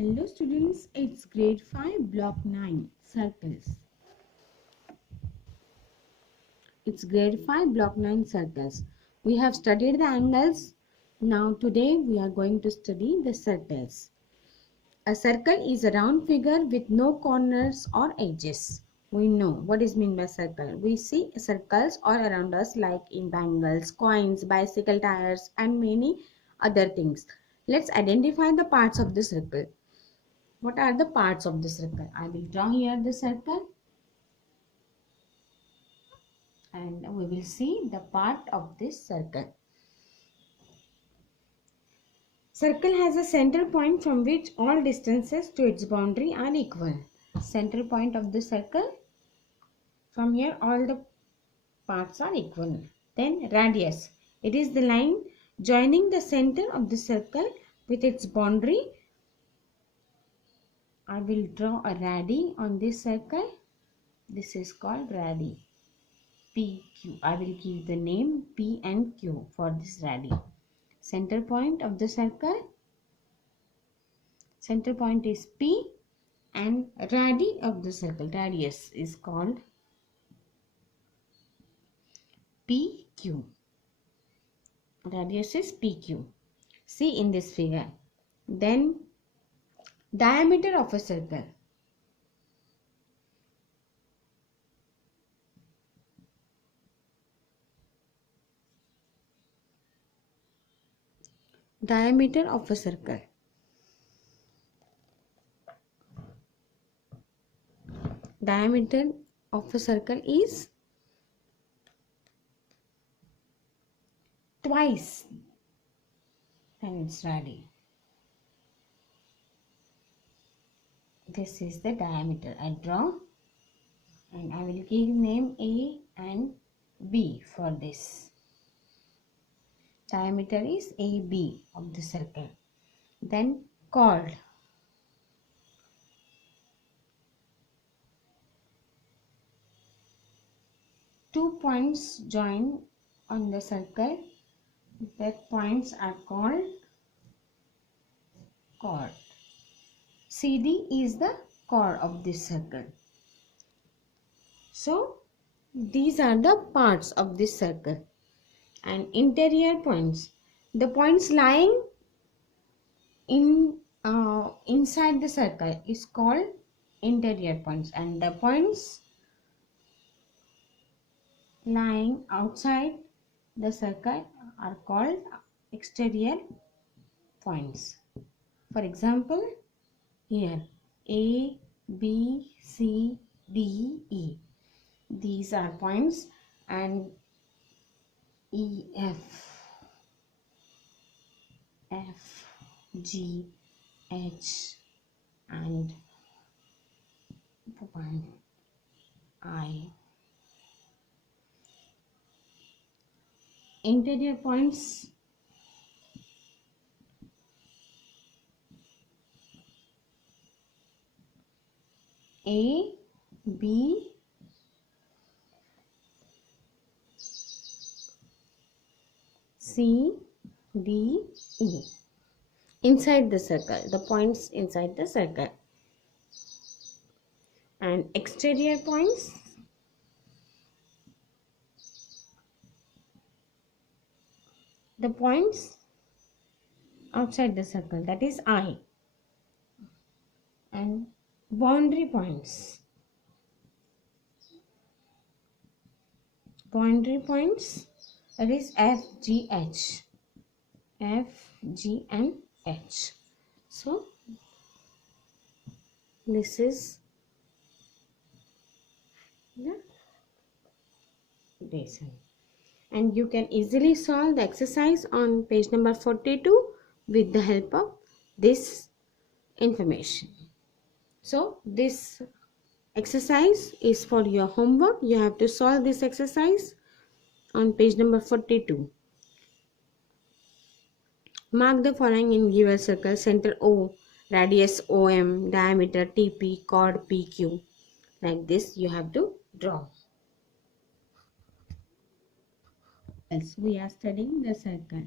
Hello students, it's grade 5 block 9 circles. It's grade 5 block 9 circles. We have studied the angles. Now today we are going to study the circles. A circle is a round figure with no corners or edges. We know what is meant by circle. We see circles all around us like in bangles, coins, bicycle tires and many other things. Let's identify the parts of the circle. What are the parts of the circle? I will draw here the circle and we will see the part of this circle. Circle has a center point from which all distances to its boundary are equal. Center point of the circle, from here all the parts are equal. Then radius. It is the line joining the center of the circle with its boundary. I will draw a radii on this circle. This is called radii. PQ. I will give the name P and Q for this radii. Center point of the circle. Center point is P and radii of the circle. Radius is called PQ. Radius is PQ. See in this figure. Then diameter of a circle. Diameter of a circle. Diameter of a circle is twice than its radii. This is the diameter. I draw and I will give name A and B for this. Diameter is AB of the circle. Then chord. Two points join on the circle. That points are called chord. CD is the chord of this circle. So these are the parts of this circle. And interior points. The points lying inside the circle is called interior points, and the points lying outside the circle are called exterior points. For example, here A, B, C, D, E. These are points, and E, F, G, H and point I. Interior points A, B, C, D, E. Inside the circle, the points inside the circle. And exterior points, the points outside the circle, that is I. And boundary points. Boundary points, that is F, G, H. F, G and H. So this is the basin. And you can easily solve the exercise on page number 42 with the help of this information. So this exercise is for your homework. You have to solve this exercise on page number 42. Mark the following and give a circle: center O, radius OM, diameter TP, chord PQ. Like this you have to draw. We are studying the circle.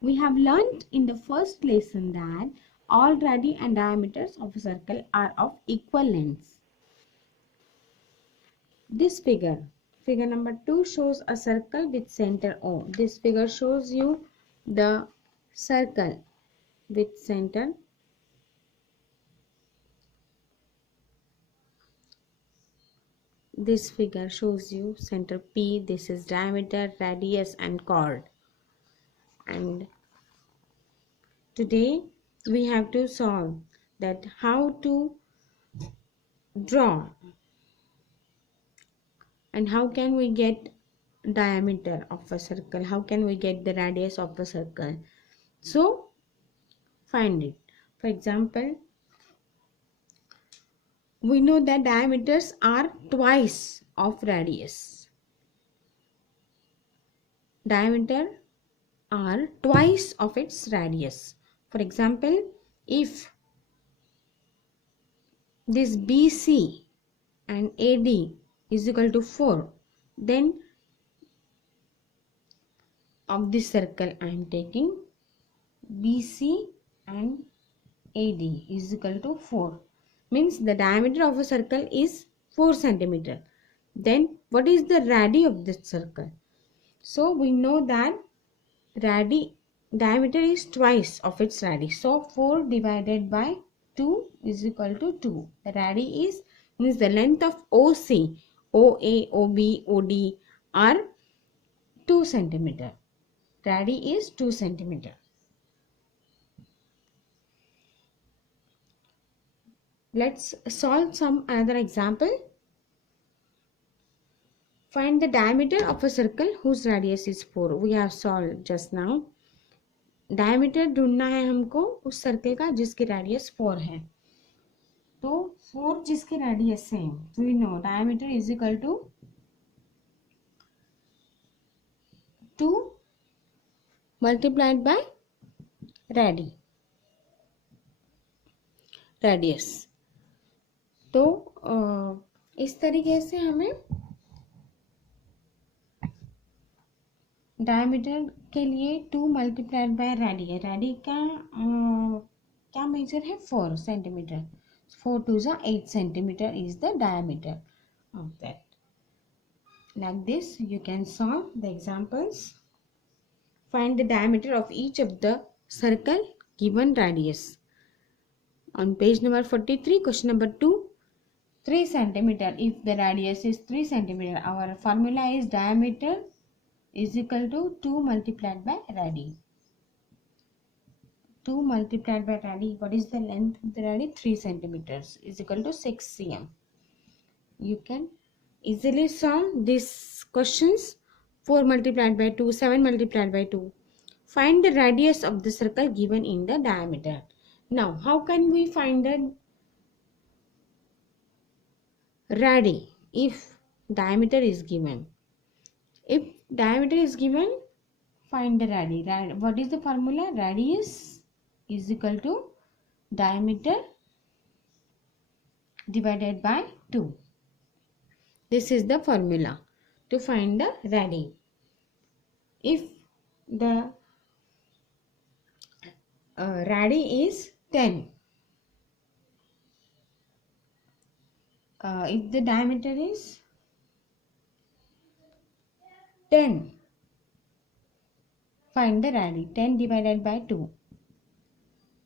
We have learnt in the first lesson that all radii and diameters of a circle are of equal lengths. This figure number 2 shows a circle with center O. This figure shows you the circle with center. This figure shows you center P. This is diameter, radius and chord. And today we have to solve that how to draw and how can we get diameter of a circle, how can we get the radius of a circle. So find it. For example, we know that diameters are twice of radius. Diameter are twice of its radius. For example, if this BC and AD is equal to 4, then of this circle I am taking BC and AD is equal to 4. Means the diameter of a circle is 4 centimeter. Then what is the radii of this circle? So we know that diameter is twice of its radii. So 4 divided by 2 is equal to 2. The radii means the length of OC, OA, OB, OD are 2 centimeter. Radii is 2 centimeter. Let's solve some another example. Find the diameter of a circle whose radius is 4. We have solved just now. Diameter ढूंढना है हमको उस circle का जिसकी radius 4 है. तो 4 जिसकी radius है, we know diameter is equal to 2 multiplied by radius. तो इस तरीके से हमें डायमीटर के लिए 2 मल्टीप्लाइड बाय रेडी. रेडी का क्या मेजर है? 4 centimetre. 4 2 is 8 centimeter is the diameter of that. Like this you can solve the examples. Find the diameter of each of the circle given radius. On page number 43, question number 2, 3 centimeter. If the radius is 3 centimeter, our formula is diameter is equal to 2 multiplied by radii. 2 multiplied by radii. What is the length of the radii? 3 centimeters is equal to 6 cm. You can easily solve these questions. 4 multiplied by 2, 7 multiplied by 2. Find the radius of the circle given in the diameter. Now, how can we find the radii if diameter is given? If diameter is given, find the radii. What is the formula? Radius is equal to diameter divided by 2. This is the formula to find the radii. If the radii is 10, if the diameter is 10, find the radii. 10 divided by 2.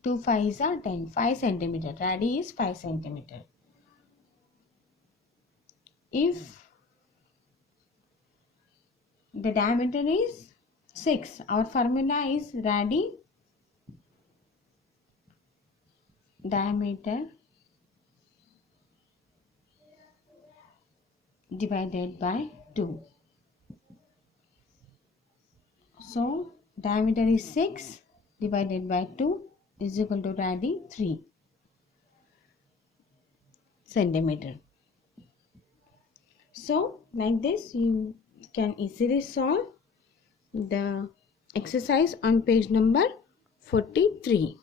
2 5s are 10. 5 centimeter. Radii is 5 centimeter. If the diameter is 6, our formula is radii diameter divided by 2. So diameter is 6 divided by 2 is equal to radii 3 centimeter. So like this you can easily solve the exercise on page number 43.